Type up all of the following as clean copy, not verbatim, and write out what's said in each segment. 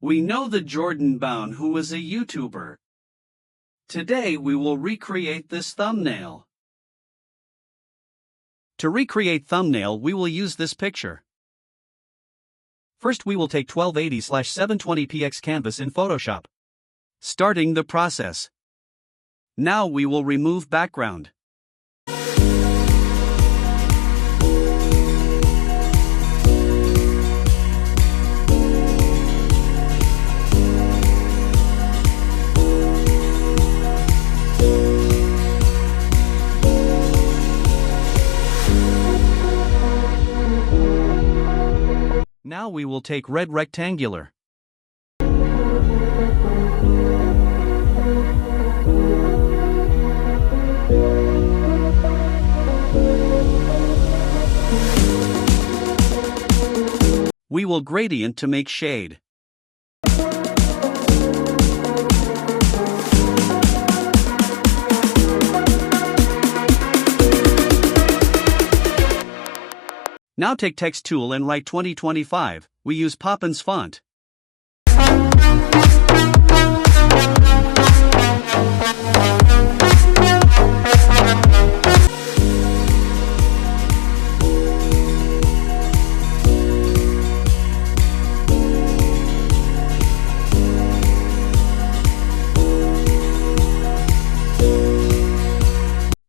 We know the Jorden Bown, who is a YouTuber. Today we will recreate this thumbnail. To recreate thumbnail, we will use this picture. First we will take 1280x720px canvas in Photoshop. Starting the process. Now we will remove background. Now we will take red rectangular. We will gradient to make shade. Now take text tool and write 2025. We use Poppins font.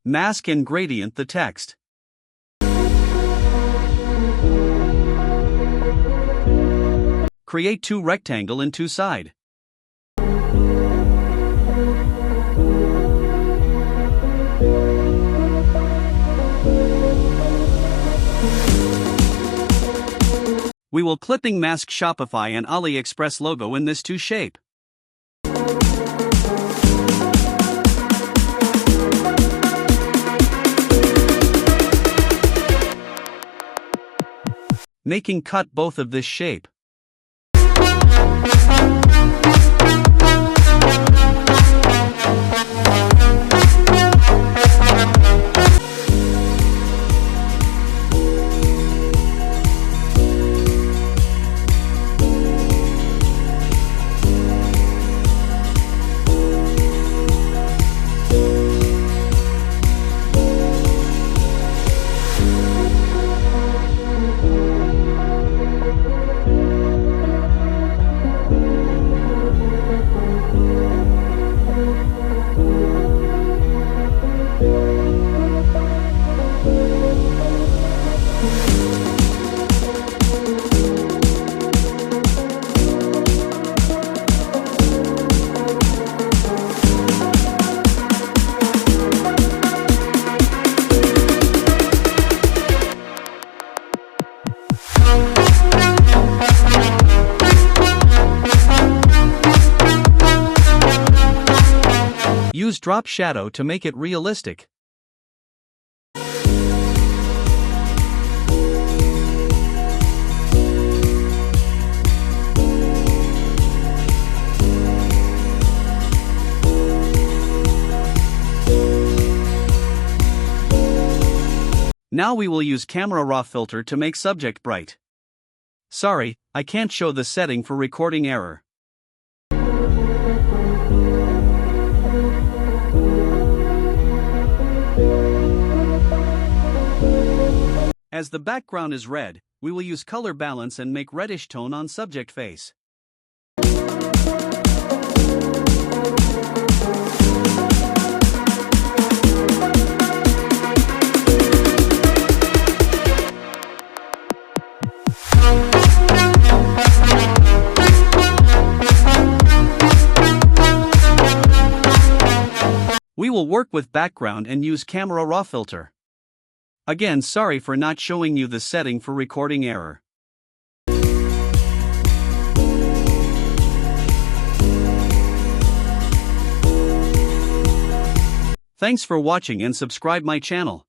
Mask and gradient the text. Create two rectangle and two side. We will clipping mask Shopify and AliExpress logo in this two shape. Making cut both of this shape. Use drop shadow to make it realistic. Now we will use camera raw filter to make subject bright. Sorry, I can't show the setting for recording error. As the background is red, we will use color balance and make reddish tone on subject face. We will work with background and use camera raw filter. Again, sorry for not showing you the setting for recording error. Thanks for watching and subscribe my channel.